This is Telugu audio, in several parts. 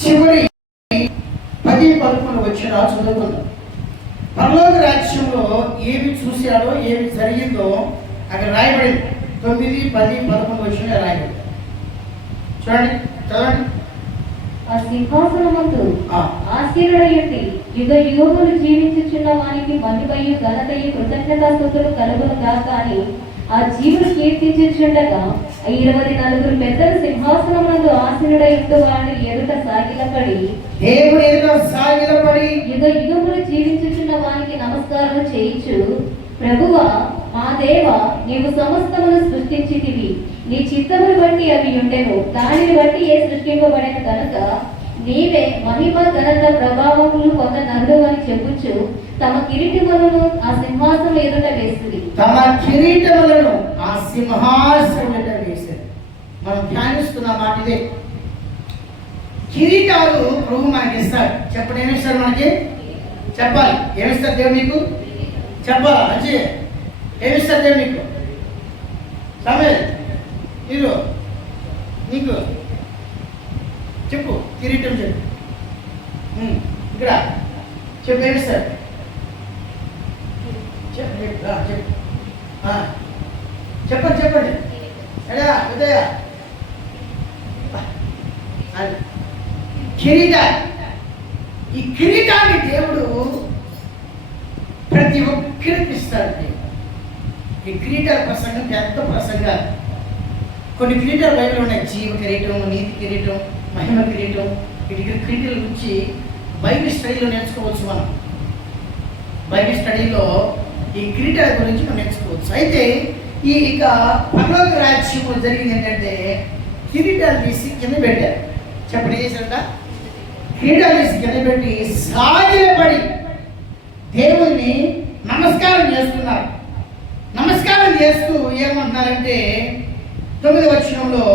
చివరి 10-11 వచ్చిన చదువుకుందాం. పరలోక రాజ్యంలో ఏమి చూశాడో ఏమి జరిగిందో అక్కడ రాయబడింది. 9, 10, 11 వచ్చిన రాయబడింది. చూడండి, చదవండి. ఆ సింహాసనమందు ఆసీనుడయుండి యుగ యుగములు జీవించుచున్న వానికి మహిమయు ఘనతయు కృతజ్ఞతాస్తుతులు కలుగును గాక అని ఆ జీవులు కీర్తించుచుండగా 24 పెద్దలు సింహాసనమునందు ఆసీనుడయుండు వారిని ఎదుట సాగిలపడి దేవుని ఎదుట సాగిలపడి యుగ యుగములు జీవించుచున్న వానికి నమస్కారం చేయించు, ప్రభువా మా దేవ, నీవు సమస్తమును సృష్టించితివి, నీ చిత్తమును బట్టి అవి ఉండెను, దానిని బట్టి ఏ సృష్టింపబడిన కనుక నీవే మహిమ ఘనత ప్రభావములు పొంద నరుడు అని చెప్పుచు తమ కిరీటములను ఆ సింహాసనం ఎదుట వేసింది. తమ కిరీటములను ఆ సింహాసనం ఎదుట వేసింది. మనం ధ్యానిస్తున్న మాట ఇదే. కిరీటాలు ప్రభు మనకి ఇస్తాడు. చెప్పండి, ఏమిస్తారు మనకి? చెప్పాలి. ఏమిస్తారు దేవుడు నీకు? చెప్పాలా? మంచి ఏమిస్తారు దేవుడు నీకు? సమయం నీరు నీకు చెప్పు, కిరీటం చెప్పు. ఇక్కడ చెప్పు, ఏమిస్తారు? చెప్పు చెప్పండి చెప్పండి. ఎడా ఉదయ కిరీటం. ఈ కిరీటాన్ని దేవుడు ప్రతి ఒక్కరికి ఇస్తాడు. ఈ కిరీటాల ప్రసంగం పెద్ద ప్రసంగాలు. కొన్ని కిరీటాలు బైబిల్ ఉన్నాయి. జీవ కిరీటం, నీతి కిరీటం, మహిమ కిరీటం. వీటి కిరీటాల గురించి బైబిల్ స్టడీలో నేర్చుకోవచ్చు. మనం బైబిల్ స్టడీలో ఈ కిరీటాల గురించి మనం నేర్చుకోవచ్చు. అయితే ఈ ఇక పరలోక రాజ్యంలో జరిగింది ఏంటంటే కిరీటాలు తీసి కింద పెట్టారు. చెప్పండి, చేశారట. కిరీటాలు తీసి కింద పెట్టి సాగిలపడి దేవుణ్ణి నమస్కారం చేస్తున్నారు. నమస్కారం చేస్తూ ఏమంటున్నారంటే 9వ వచనంలో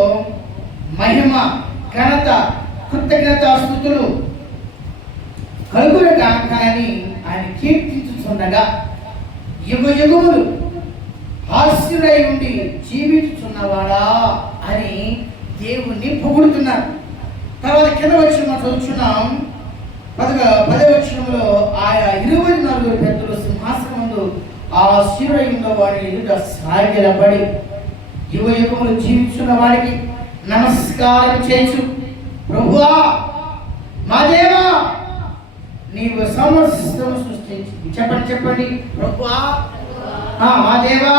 మహిమ ఘనత కృతజ్ఞతాస్తుతులు కలుగును గాక అని ఆయన కీర్తించుచుండగా యుగ యుగములు హాస్యుడై ఉండి జీవించుచున్నవాడా అని దేవుణ్ణి పొగుడుతున్నారు. తర్వాత కింద వచనం చదువుతున్నాం. 10వ వచనంలో ఆయా 24 పెద్దలు సింహాసనముందు ఆ శివుడై ఉన్న వాడి ఎదుట సాగిలపడి యుగ యుగములు జీవించున్న వాడికి నమస్కారం చేయొచ్చు. ప్రభువా మా దేవా, నీవు సమస్తము సృష్టించింది. చెప్పండి చెప్పండి. ప్రభువా మా దేవా,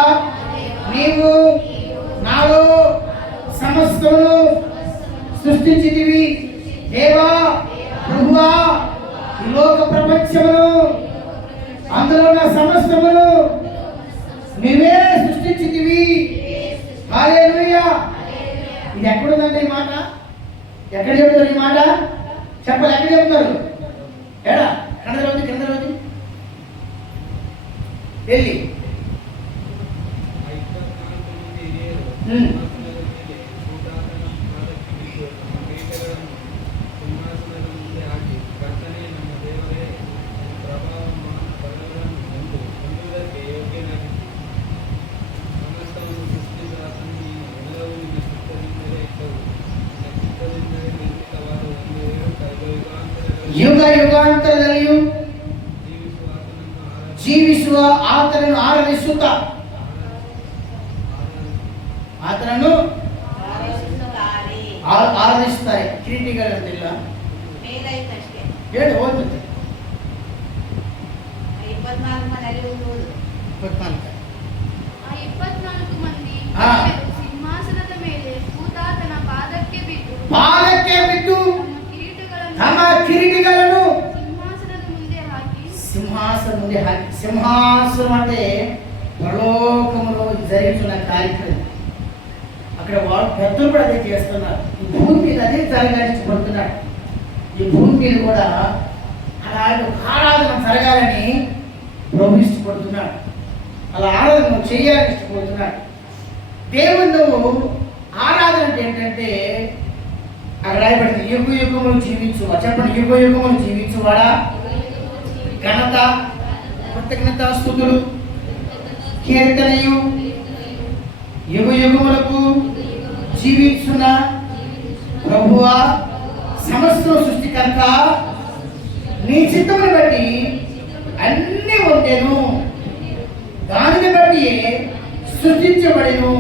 నీవు నాలో సమస్తమును సృష్టించితివి. దేవా, ప్రభువా, ఈ లోక ప్రపంచమును అందులో ఉన్న సమస్తమును నీవే సృష్టించితివి. హల్లెలూయా. ఇది ఎక్కడుందండి ఈ మాట? ఎక్కడ చెప్తారు ఈ మాట? చెప్పాలి. ఎక్కడ చెప్తారు? ఏడా కింద రోజు వెళ్ళి ಯುಗ ಯುಗಾಂತರದಲ್ಲಿಯೂ ಜೀವಿಸುವ ಆತನನ್ನು ಆರಾಧಿಸುತ್ತಾ ಆತನನ್ನು ಆರಾಧಿಸುತ್ತಾರೆ. ಕಿರೀಟಿಗಳಂತಿಲ್ಲ ಹೇಳಿ ಓದುತ್ತೆ 24 ಮಂದಿ ಸಿಂಹಾಸನದ ಮೇಲೆ ಕೂತಾತನ ಪಾದಕ್ಕೆ ಬಿದ್ದು ತಮ್ಮ ಕಿರೀಟಗಳನ್ನು ಸಿಂಹಾಸನದ ಮುಂದೆ ಹಾಕಿ సింహాసనం అంటే పరలోకములో జరుగుతున్న కార్యక్రమం. అక్కడ వాడు పెద్దలు కూడా అదే చేస్తున్నారు. ఈ భూమి మీద అదే జరగాల్సిపడుతున్నాడు. ఈ భూమి మీద కూడా అలాంటి ఆరాధన జరగాలని ప్రభు ఇష్టపడుతున్నాడు. అలా ఆరాధన చేయాలని ఇష్టపడుతున్నాడు. దేవుడు నువ్వు ఆరాధన అంటే ఏంటంటే అక్కడ రాయబడింది యుగ యుగములు జీవించువా. చెప్పండి, యుగ యుగములు జీవించువాడా, ఘనత కృతజ్ఞతాస్తుతులు కీర్తనయు యుగ యుగములకు జీవించున్న ప్రభువా సమస్త సృష్టికర్త నీ చిత్తమును బట్టి అన్ని ఉండెను, దానిని బట్టి సృష్టించబడెను.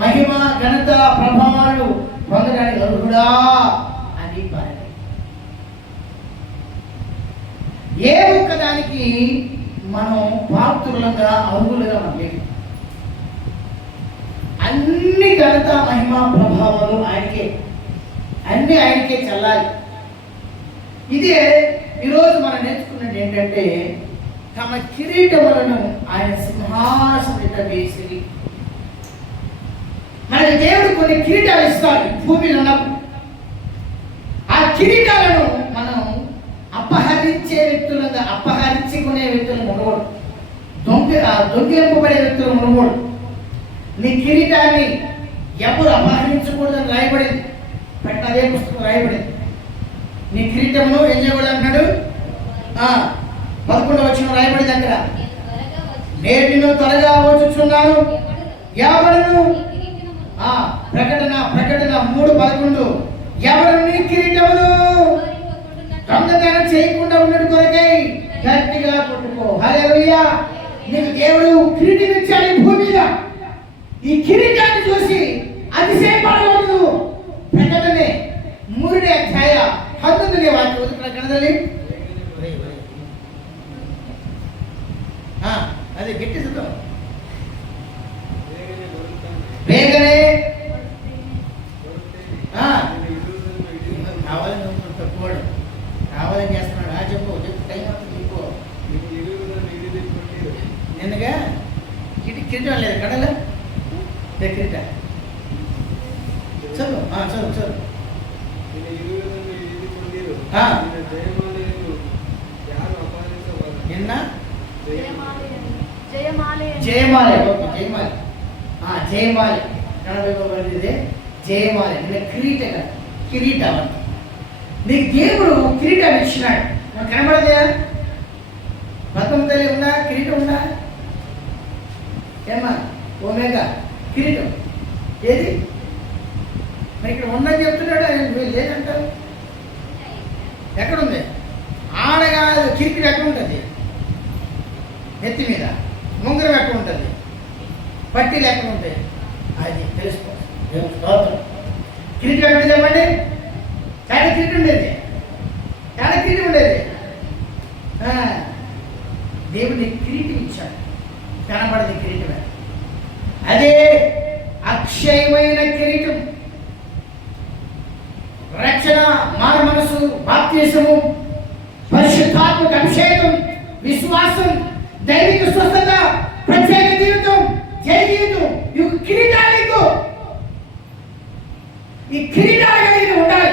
మహిమ ఘనత ప్రభావాలు పొందడానికి అర్హుడా అని పాడారు. ఏ ఒక్కదానికి మనం పాత్రులుగా అర్హులుగా మనం లేదు. అన్ని ఘనత మహిమ ప్రభావాలు ఆయనకే, అన్ని ఆయనకే చెల్లాలి. ఇదే ఈరోజు మనం నేర్చుకున్నది ఏంటంటే, తమ కిరీటములను ఆయన సింహాసనం వేసి, మనకి దేవుడు కొన్ని కిరీటాలు ఇస్తాడు భూమిలో ఉన్నప్పుడు. ఆ కిరీటాలను మనం అపహరించే వ్యక్తులుగా, అపహరించుకునే వ్యక్తులు ఉండకూడదు, దొంగిలింపబడే వ్యక్తులు ఉండకూడదు. నీ కిరీటాన్ని ఎవరు అపహరించకూడదని రాయబడింది, అదే పుస్తకం రాయబడింది. నీ కిరీటమును ఏం చేయకూడదు అంటున్నాడు. 11వ వచనం రాయబడింది అక్కడ, నేను త్వరగా వచ్చుచున్నాను ఎవరును. ప్రకటన 3:11, ఎవరు నీ కిరీటమును దొంగతనం చేయకుండా ఉన్నట్టు కొరకై గట్టిగా పట్టుకో. హల్లెలూయా. నీకు దేవుడు కిరీటం ఇచ్చాడు ఈ భూమి మీద. ఈ కిరీటాన్ని చూసి అతిశయపడవద్దు. ప్రకటనే 3:19 వాక్యం కనదలి. అది గట్టి చూద్దాం. వేగనే కావాలని తక్కువడు కావాలని చేస్తున్నాడు. చెప్పు టైం అవుతుంది. చెప్పు నిన్నగా కిరీటం లేదు కడలా కిరీట చదువు చదువు. నిన్న జయమాలే కనబడిదే జయమాలే. నిన్న కిరీటం నీకు దేవుడు కిరీటాన్ని ఇచ్చినాడు. నాకు కనబడదే బతుకమ్మ తల్లి ఉందా, కిరీటం ఉందా? ఏమా ఓమేగా కిరీటం ఏది? మరి ఇక్కడ ఉందని చెప్తున్నాడు, మీరు లేదంటారు. ఎక్కడుంది? ఆడగా కిరీటం ఎక్కడ ఉంటుంది? నెత్తి మీద. ముంగరం ఎక్కడ ఉంటుంది? పట్టీలు ఎక్కడ ఉంటాయి? అది తెలుసుకో. కిరీటం ఎక్కడ చెప్పండి? చాలా కిరీటం ఉండేది, చాలా కిరీటం ఉండేది. దేవుడిని కిరీటం ఇచ్చాడు, కనబడది కిరీటమే. అదే అక్షయమైన కిరీటం. రక్షణ, మాన మనసు, బాప్తిసము, పరిశుద్ధాత్మక అభిషేకం, విశ్వాసం, దైవిక స్వస్థత, ప్రత్యేక జీవితం, జయ జీవితం, ఈ కిరీటాలకు, ఈ కిరీటాలు కలిగి ఉండాలి.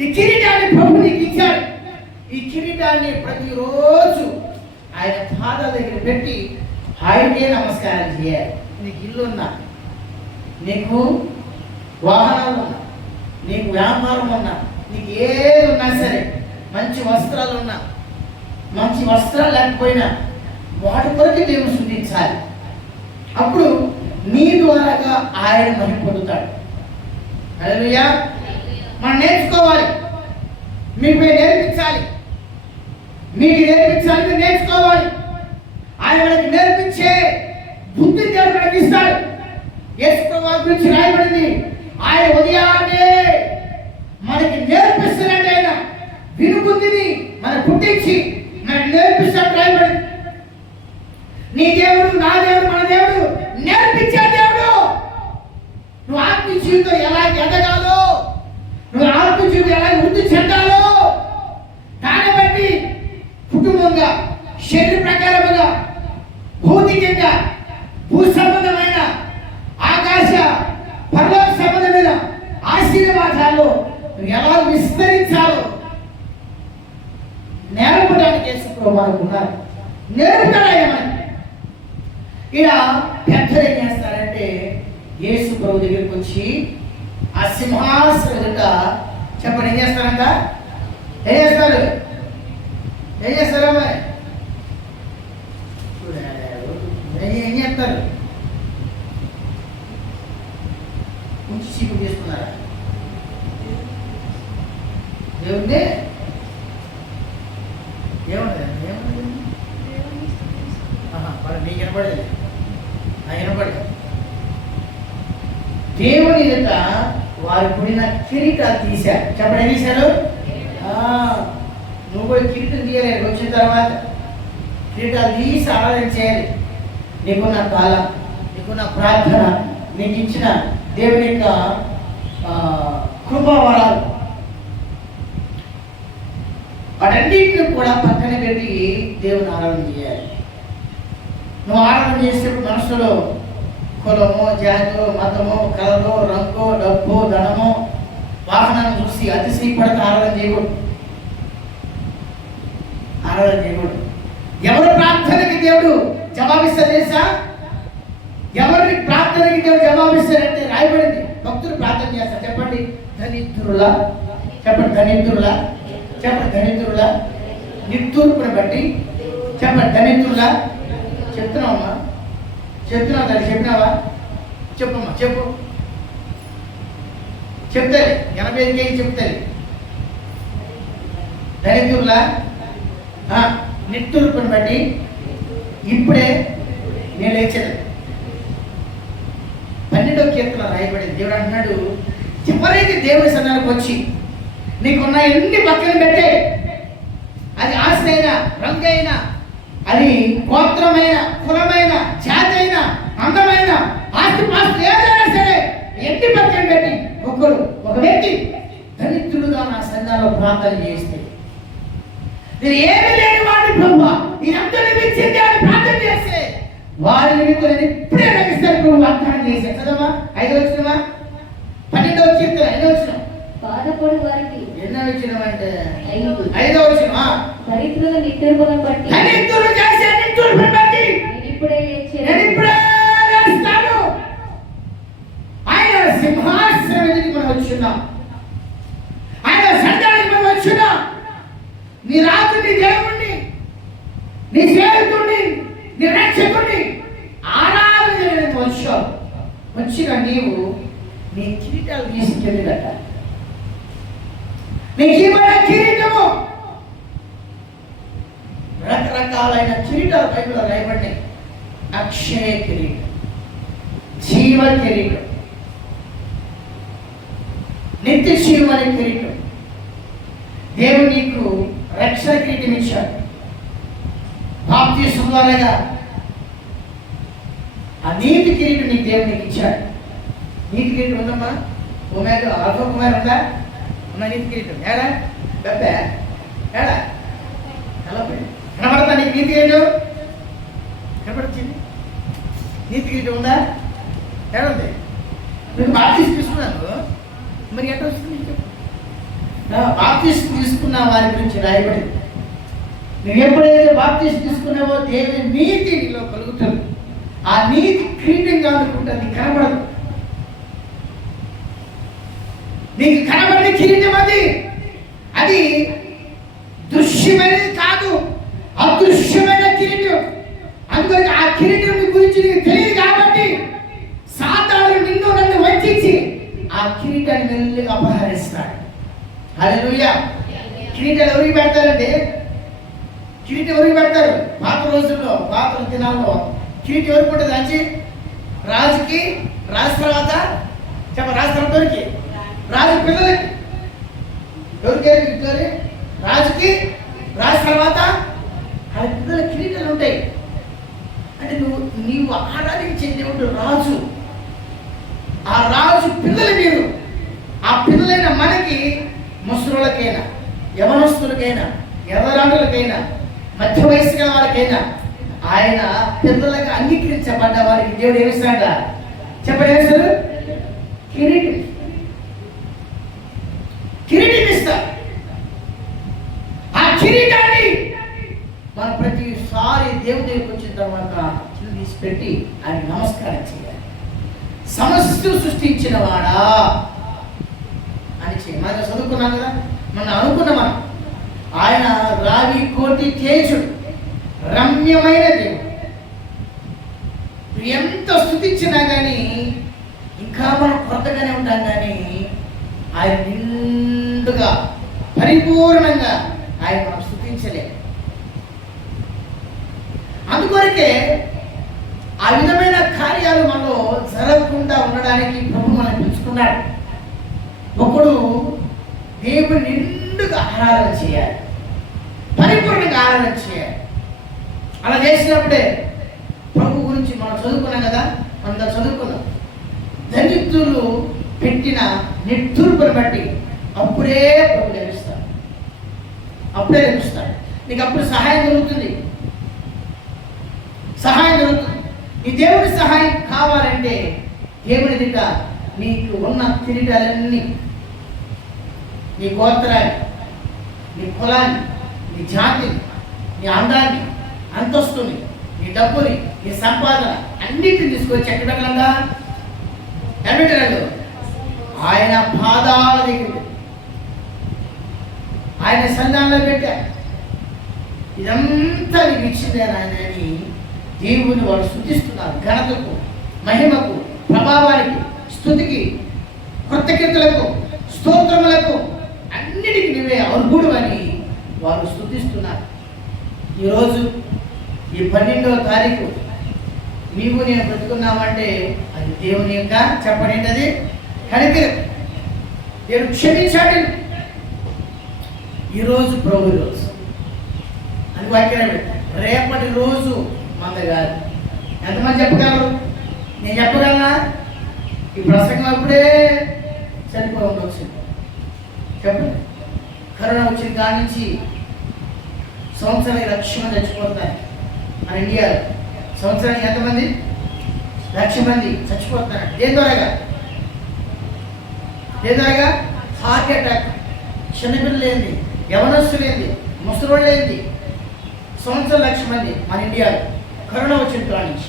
ఈ కిరీటాన్ని ప్రభు నీకు ఇచ్చాడు. ఈ కిరీటాన్ని ప్రతిరోజు ఆయన పాదాల దగ్గర పెట్టి ఆయనకే నమస్కారం చేయాలి. నీకు ఇల్లు ఉన్నా, నీకు వాహనాలు ఉన్నా, నీకు వ్యాపారం ఉన్నా, నీకు ఏది ఉన్నా సరే, మంచి వస్త్రాలు ఉన్నా, మంచి వస్త్రాలు లేకపోయినా వాటి కొరకు దేవుడు శుద్ధించాలి. అప్పుడు నీ ద్వారాగా ఆయన మహిమ పొందుతాడు. హల్లెలూయా. మనం నేర్చుకోవాలి, మీకు నేర్పించాలి, మీకు నేర్పించాలి, మీరు నేర్చుకోవాలి. ఆయన మనకి నేర్పించే బుద్ధి దేవుడు మనకి ఇస్తాడు. యేసు ప్రభువు గురించి రాయబడింది, ఆయన ఉదయాన్నే మనకి నేర్పిస్తున్నట్టు, ఆయన వినుబుద్ధిని మన పుట్టించి మనకి నేర్పిస్తాడు రాయబడింది. నీ దేవుడు, నా దేవుడు, మన దేవుడు నేర్పించే దేవుడు. నువ్వు ఆత్మీయ జీవితం ఎలా ఎదగాలో, నువ్వు ఆత్మీయ జీవితం ఎలా వృద్ధి చెందాలో, దాన్ని బట్టి కుటుంబంగా, శరీర ప్రకారముగా, భౌతికంగా, భూ సంబంధమైన, ఆకాశ పరలోక సంబంధమైన ఆశీర్వాదాలు నువ్వు ఎలా విస్తరించాలో నేర్పడానికి యేసుప్రభువు మనకు ఉన్నారు. నేర్పుతాడు మనకి. ఇలా పెద్దలు ఏం చేస్తారంటే, యేసు ప్రభు దగ్గరికి వచ్చి ఆ సింహాసనం ఎదుట చెప్పండి ఏం చేస్తారంట? ఏం చేస్తారు? ఏం చేస్తారా? మరి ఏం చేస్తారు? కొంచెం చీపు చేసుకున్నారా? దేవుణ్ణి ఏమన్నది దేవుని స్తుతించు. మరి నీకు వినపడేది నాకు వినపడదు. దేవుని ఎదుట వారి కూడిన కిరీటాలు తీశారు. చెప్పండి, ఏం తీశారు? నువ్వు కూడా కిరీటం తీయలేదు. వచ్చిన తర్వాత కిరీటాలు తీసి ఆరాధన చేయాలి. నీకున్న కాలం, నీకున్న ప్రార్థన, నీకు ఇచ్చిన దేవుని యొక్క కృపావరాలు, వాటన్నింటిని కూడా పక్కన పెట్టి దేవుని ఆరాధన చేయాలి. నువ్వు ఆరాధన చేసేప్పుడు మనసులో కులము, జాతో, మతము, కలరు, రంగు, డబ్బు, ధనము, వాహనాన్ని చూసి అతిశయపడక ఆరాధన చేయకూడదు. ఆరాధన చేయకూడదు. ఎవరి ప్రార్థనకి దేవుడు జవాబిస్తారు తెలుసా? ఎవరి ప్రార్థనకి దేవుడు జవాబిస్తారంటే రాయబడింది. భక్తులు ప్రార్థన చేస్తారు. చెప్పండి, ధనిద్రులా. చెప్పండి, ధనిద్రులా. చెప్పండి, ధనిద్రులా. నిట్టూర్పుని బట్టి చెప్పండి, ధనిద్రులా. చెప్తున్నావమ్మా? చెప్తున్నావు దాన్ని? చెప్పినావా? చెప్పమ్మా, చెప్పు. చెప్తాది 85 కేజీ చెప్తాది. ధనిద్రులా నిట్టూర్పుని బట్టి ఇప్పుడే నేను లేచాను. 12వ కీర్తన రాయబడింది. దేవుడు అంటున్నాడు, ఎవరైతే దేవుని సన్నిధికి వచ్చి నీకున్న ఎన్ని పక్కన పెట్టే, అది ఆస్తి అయినా, రంగు అయినా, అది గోత్రమైన, కులమైన, జాతి అయినా, అందమైన, ఆస్తి పాస్తి ఏదైనా సరే ఎన్ని పక్కన పెట్టి ఒక వ్యక్తి దరిద్రుడుగా నా సంఘాల్లో ప్రార్థన చేస్తే, నేను ఏమి లేని వాడిని ప్రభువా, ఇదంతా ఇచ్చింది అని ప్రార్థన చేస్తే వారి నిమిత్తం నేను ఇప్పుడే రగిస్తాను ప్రభు వాగ్దానం చేశాను. చదవమా 5వ వచనమా 12వ కీర్తన 5వ వచనం. బాధపడు వారికి ఎన్నో వచనం అంటే 5వ వచనం. దరిద్రుల నిట్టూర్పులను బట్టి, దరిద్రులు చేసే నిట్టూర్పును బట్టి నేను ఇప్పుడే లేచాను. నేను ఇప్పుడే లేస్తాను. ఆయన సింహాసనం ఎదుటికి మనం వచ్చున్నాం. ఆయన సంఘానికి మనం వచ్చున్నాం. నీ రాజు, నీ దేవుణ్ణి, నీ సేవకుడిని, నీ రక్షకుడిని ఆరాధన చేయడానికి వచ్చావు. వచ్చిన నీవు నీ కిరీటాలు తీసుకెళ్ళిదట. నీకు ఇవ్వబడిన కిరీటము రకరకాలైన కిరీటాలు బైబిల్లో రాయబడినాయి. అక్షయ కిరీటం, జీవ కిరీటం, నిత్య జీవన కిరీటం. దేవుడు నీకు రక్షణ కిరీటం ఇచ్చాడు. బాప్తిస్మం ద్వారాగా ఆ నీతి కిరీటం నీకు దేవుడు నీకు ఇచ్చాడు. నీతి కిరీటం ఉందమ్మా? ఉమేగా ఆల్ఫా కుమార్ ఉందా? ఉన్న నీతి కిరీటం ఏడా? పెద్ద ఏడా? కనబడతా నీకు నీతి కిరీటం? కనబడుతుంది. నీతి కిరీటం ఉందా? ఏడుంది? నువ్వు బాప్తిస్మం తీసుకున్నాను, మరి ఎట్లా వస్తుంది? బాప్తిస్మం తీసుకున్న వారి గురించి రాయబడింది. నువ్వు ఎప్పుడైతే బాప్తిస్మం తీసుకున్నావో దేవుని నీతి నీలో కలుగుతుంది. ఆ నీతి కిరీటంగా అనుకుంటుంది, కనబడదు. నీకు కనబడిన కిరీటం అది దృశ్యమైనది కాదు, అదృశ్యమైన కిరీటం. అందుకని ఆ కిరీటం గురించి నీకు తెలియదు కాబట్టి సాతాను నిన్ను నన్ను వంచి ఆ కిరీటాన్ని మెల్లిగా అపహరిస్తాడు. హల్లెలూయా. కిరీటాలు ఎవరికి పెడతారండి? కిరీటం ఎవరికి పెడతారు? పాత రోజుల్లో, పాత దినాల్లో కిరీటం ఎవరికి ఉంటుంది? అంచి రాజుకి, రాజు తర్వాత రాజు తర్వాత ఎవరికి? రాజు పిల్లలకి. ఎవరికి? రాజుకి, రాజు తర్వాత వాళ్ళ పిల్లల కిరీటాలు ఉంటాయి. అంటే నీవు ఆరాధించే దేవుడు రాజు. ఆ రాజు పిల్లలు మీరు. ఆ పిల్లలైన మనకి, ముసలులకైనా, యవనస్తులకైనా, యవరాండులకైనా, మధ్య వయసు గల వారికైనా ఆయన పిల్లలకు అంగీకరించబడ్డ వారికి దేవుడు ఏమిస్తాడ? చెప్పండి, ఏమిస్తాడు? కిరీటం. కిరీటం ఇస్తా. ఆ కిరీటాన్ని మనం ప్రతిసారి దేవుడి దగ్గరికి వచ్చిన తర్వాత తీసి పెట్టి ఆయన నమస్కారం చేయాలి. సమస్య సృష్టించిన వాడా అని మనం చదువుకున్నాం కదా, మనం అనుకున్నాం. ఆయన రావి కోటి తేజుడు, రమ్యమైన దేవుడు. ఎంత స్తుతించినా కానీ ఇంకా మనం కొత్తగానే ఉంటాం. కానీ ఆయన నిండుగా పరిపూర్ణంగా ఆయన మనం స్తుతించలేము. అందుకొరకే ఆ విధమైన కార్యాలు మనలో జరగకుండా ఉండడానికి ప్రభు మనం పిలుచుకున్నాడు. ఒకడు దేవుని నిండుగా ఆరాధన చేయాలి, పరిపూర్ణంగా ఆరాధన చేయాలి. అలా చేసినప్పుడే ప్రభు గురించి మనం చదువుకున్నాం కదా, మనం చదువుకున్నాం. దళితులు పెట్టిన నిట్టూర్పును బట్టి అప్పుడే ప్రభు లభిస్తాడు, అప్పుడే లభిస్తాడు. నీకు అప్పుడు సహాయం జరుగుతుంది, సహాయం జరుగుతుంది. నీ దేవుడి సహాయం కావాలంటే దేవుని దిట నీకు ఉన్న కిరీటాలన్నీ, నీ గోత్రాన్ని, నీ కులాన్ని, నీ జాతిని, నీ అందాన్ని, అంతస్తుని, నీ డబ్బుని, నీ సంపాదన అన్నిటిని తీసుకొచ్చి ఎక్కడ పెట్టాలంగా? ఎక్కడ? ఆయన పాదాల దగ్గర, ఆయన సన్నిధానంలో పెట్టా. ఇదంతా నీకు ఇచ్చిందే ఆయన అని దేవుని వాడు స్తుతిస్తున్నారు. ఘనతకు, మహిమకు, ప్రభావానికి, స్తుతికి, కృతజ్ఞతలకు, స్తోత్రములకు అన్నిటికీ నువ్వే అర్హుడు అని వారు స్తుతిస్తున్నారు. ఈరోజు ఈ 12వ తారీఖు నీవు నేను బ్రతుకున్నామంటే అది దేవుని యొక్క చెప్పండి, అది కనికరం. దేవుడు క్షమించాడు. ఈరోజు ప్రభు రోజు అని వాక్యం. రేపటి రోజు మంద కాదు. ఎంతమంది చెప్పగలరు? నేను చెప్పగలనా? ఈ ప్రసంగం అప్పుడే చనిపోవడం వచ్చింది. చెప్పండి. కరోనా వచ్చిన కాడి నుంచి సంవత్సరానికి 1,00,000 మంది చచ్చిపోతున్నారు మన ఇండియాలో. సంవత్సరానికి ఎంతమంది? 1,00,000 మంది చచ్చిపోతున్నారు. దేని ద్వారాగా? Heart attack. చిన్నపిల్లలు ఏంది, యవనస్తులు ఏంది, ముసలోళ్ళు ఏంది, సంవత్సరం 1,00,000 మంది మన ఇండియాలో కరోనా వచ్చిన కాడి నుంచి.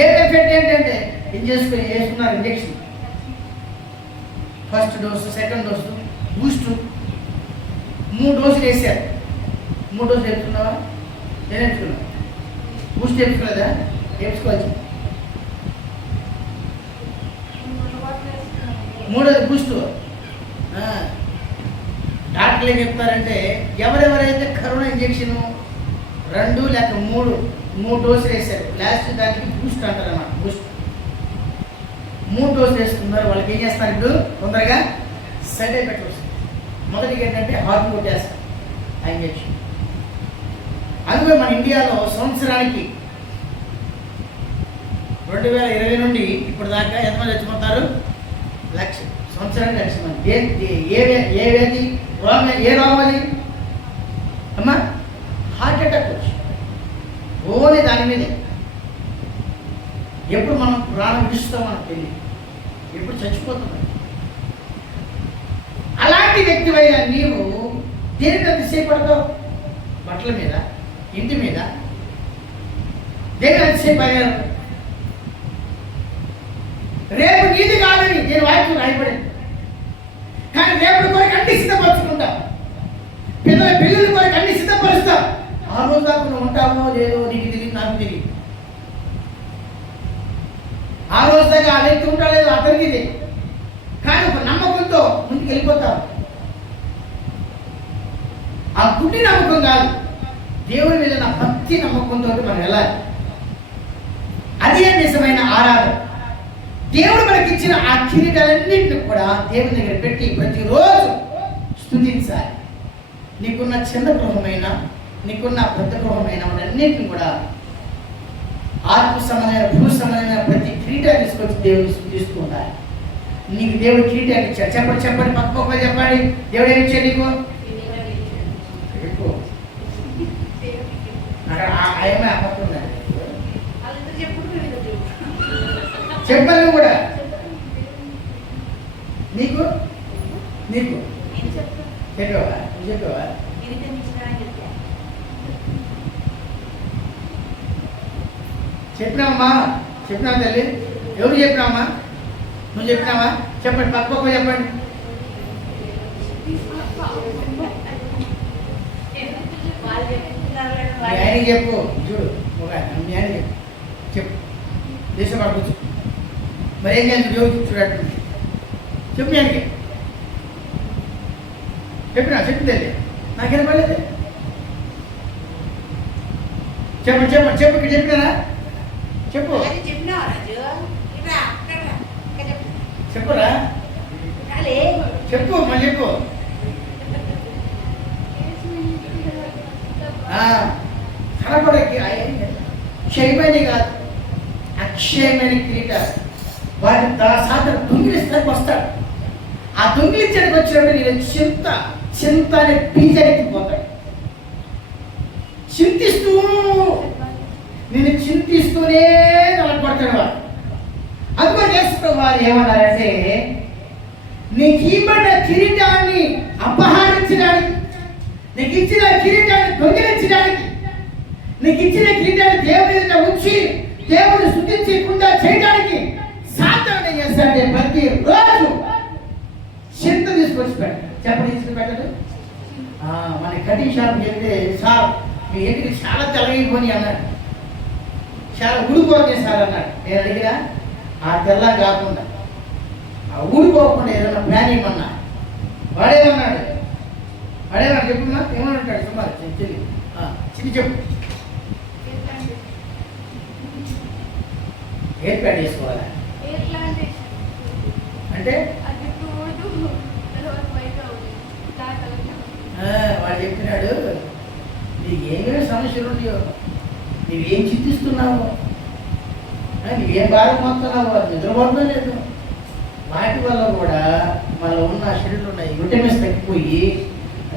ఏ ఎఫెక్ట్ ఏంటంటే వేసుకున్నారు injection. First dose, second dose, Boost 3 డోసులు వేసారు. 3 డోసులు వేసుకున్నావా? నేను వేసుకున్నా. బూస్ట్ వేసుకోలేదా? వేసుకోవచ్చు. 3వ బూస్ట్. డాక్టర్లు ఏం చెప్తారంటే ఎవరెవరైతే కరోనా ఇంజక్షన్ 2 లేక 3 డోసులు వేశారు, లాస్ట్ దానికి బూస్ట్ అంటారు అన్నమాట. బూస్ట్ 3 డోసులు వేసుకున్నారు. వాళ్ళకి ఏం చేస్తారు? ఇప్పుడు తొందరగా సైడ్ ఎఫెక్ట్ వస్తుంది. మొదటికి ఏంటంటే హార్ట్ కొట్టేస్తారు ఆ ఇంజక్షన్. అందుకే మన ఇండియాలో సంవత్సరానికి 2020 నుండి ఇప్పుడు దాకా ఎంతమంది చచ్చిపోతారు? 1,00,000. సంవత్సరానికి 1,00,000 మంది. ఏది రోగం? ఏ రోగం అది అమ్మా? హార్ట్ అటాక్ వచ్చి ఓన్లీ దాని మీదే. ఎప్పుడు మనం ప్రాణం విడుస్తాం మనకు తెలియదు, ఎప్పుడు చచ్చిపోతున్నాం. అలాంటి వ్యక్తివైన నీవు దేనికి అతిశయపడతావు? బట్టల మీద, ఇంటి మీద దేనికి అతిశయపడారు? రేపు నీది కాదని నేను వాక్యం రాయబడింది. కానీ రేపు కొరకు అన్ని సిద్ధపరచుకుంటాం. పిల్లల కొరకు అన్ని సిద్ధపరుస్తాం. ఆ రోజు దాకా నువ్వు ఉంటావో లేదో నీకు తెలియదు, నాకు తెలియదు. ఆ రోజు దాకా ఆ వ్యక్తి ఉంటాడో లేదో అతనికి తెలియదు. కానీ ఒక నమ్మకంతో ముందుకు వెళ్ళిపోతాం. ఆ గుడ్డి నమ్మకం కాదు, దేవుని మీద నా భక్తి నమ్మకంతో మనం వెళ్ళాలి. అదే నిజమైన ఆరాధన. దేవుడు మనకిచ్చిన ఆ కిరీటాలన్నింటినీ కూడా దేవుని దగ్గర పెట్టి ప్రతిరోజు స్తుతించాలి. నీకున్న చిన్న గృహమైన, నీకున్న పెద్ద గృహమైన అన్నింటిని కూడా ఆత్మ సంబంధమైన, భూ సంబంధమైన ప్రతి కిరీటాన్ని తీసుకొచ్చి దేవుడిని స్తుతిస్తూ ఉండాలి. నీకు దేవుడు కిరీటాన్ని ఇచ్చాడు. చెప్పండి పక్క చెప్పండి. దేవుడు ఏమి ఇచ్చాడు నీకు? అక్కడ ఆయమే ఆ పక్క ఉన్నది. చెప్పాలి కూడా నీకు చెప్పావా? నువ్వు చెప్పావా? చెప్పినావమ్మా? చెప్పినావా తల్లి? ఎవరు చెప్పినావమ్మా? నువ్వు చెప్పినావా? చెప్పండి పక్క చెప్పండి. మీ ఆయన చెప్పు. చూడు మీ ఆయన చెప్పు. దేశం కూర్చో. మరి ఏం చేయాలి? దేవుడు చూడట్టు చెప్పు. ఆయనకి చెప్పింది నాకేం పడలేదు. చెప్పండి చెప్పండి చెప్పు, ఇక్కడ చెప్పినారా చెప్పు చెప్పురా చెప్పు మళ్ళీ చెప్పు. కనపడకి క్షయమైన కాదు, అక్షయమైన కిరీటాలు వాటి సాధన దొంగిలిస్తానికి వస్తాడు. ఆ దొంగిలించడానికి వచ్చినప్పుడు నేను చింత అనే బీజానికి పోతాడు. చింతిస్తూనే నలగొడతాడు వాడు. అందుకని యేసు వారు ఏమన్నారంటే, నీకు ఇవ్వబడిన కిరీటాన్ని అపహరించడానికి, నీకు ఇచ్చిన కిరీటాన్ని దొంగిలించడానికి, నీకు ఇచ్చిన కిరీటాన్ని దేవుని ఎదుట ఉంచి దేవుని స్తుతించకుండా చేయడానికి సాతాను ఏం చేస్తాడంటే ప్రతి రోజు చింత తీసుకొచ్చి పెట్టాడు. చెప్పండి తీసుకుని పెట్టడు. మన కటింగ్ షాప్కి వెళ్తే సార్ మీ ఇంటికి చాలా తెల్లగిపోయి అన్నాడు, చాలా ఊడిపోతుంది సార్ అన్నాడు. నేను అడిగినా ఆ తెల్ల కాకుండా ఆ ఊడిపోకుండా ఏదైనా ప్లాన్ ఇవ్వమన్నా వాడేమన్నాడు చెప్పున్నా ఏమన్నాడు సుమారు చిన్ని చెప్పు. ఏ ప్లాన్ చేసుకోవాలా అంటే వాడు చెప్తున్నాడు, నీకు ఏమేమి సమస్యలు ఉన్నాయో, నువ్వేం చింతిస్తున్నావు, నువ్వేం బాధపడుతున్నావు, అది నిద్రపోతుందో లేదు, వాటి వల్ల కూడా మనలో ఉన్న శరీరంలో ఉన్న విటమిన్స్ తగ్గిపోయి